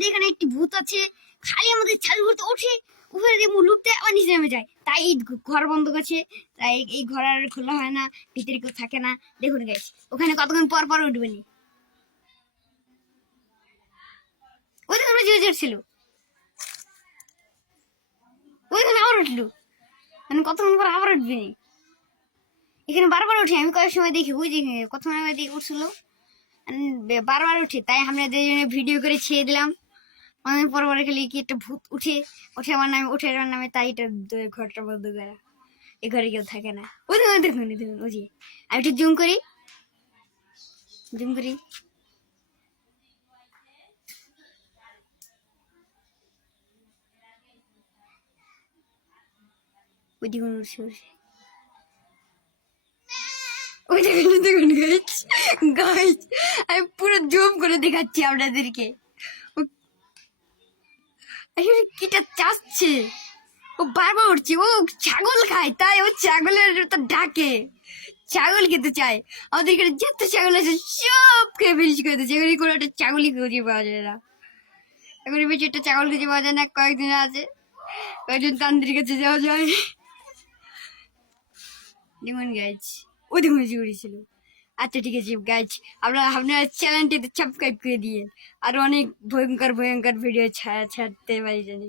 আমাদের এখানে একটি ভূত আছে, খালি আমাদের ছাদের উপর ওঠে, উপরে দিয়ে মুখ লুপতে আবার নিচে নেমে যায়। তাই এই ঘর বন্ধ করছে, তাই এই ঘর আর খোলা হয় না, ভিতরে কেউ থাকে না। দেখুন গাইস, ওখানে কতক্ষণ পর পর উঠবে নি। ওইখানে জোর ছিল, ওইখানে আবার উঠলো, মানে কতক্ষণ পর আবার উঠবে নি। এখানে বারবার উঠে, আমি কয়েক সময় দেখি, ওই যে কত সময় দেখে উঠছিল, বারবার উঠে। তাই আমরা ভিডিও করে ছেড়ে দিলাম। অনেক পর পরে খালি কি একটা ভূত উঠে উঠে আমার নামে, উঠে আমার নামে, তাই এটা ঘরটা বন্ধ করা। এই ঘরে কেউ থাকে না। ওই দেখুন দেখুন দেখুন, ওই যে আমি একটু জুম করি, জুম করি। ওই দেখুন উঠছে উঠছে, ওই দেখুন দেখুন গাইস, গাইস আমি পুরো জুম করে দেখাচ্ছি আপনাদেরকে। কিটা চাচ্ছে, ও বারবার উঠছে, ও ছাগল খায়, তাই ও ছাগলের তো ডাকে, ছাগল খেতে চায়। আমাদের এখানে যত ছাগল আছে সব খেয়ে ফিনিশ করে দিচ্ছে। এগুলি কোনো একটা ছাগলই খুঁজে পাওয়া যায় না, এগুলি বেশি একটা ছাগল খুঁজে পাওয়া যায় না। কয়েকদিন আছে, কয়েকজন তান্ত্রিক কাছে যাওয়া যায়। যেমন গাইজ, ওই দেখুন উড়েছিল। আচ্ছা ঠিক আছে গাইজ, আপনার চ্যানেলটিতে সাবস্ক্রাইব করে দিয়ে, আরো অনেক ভয়ঙ্কর ভয়ঙ্কর ভিডিও ছাড়তে পারি জানি।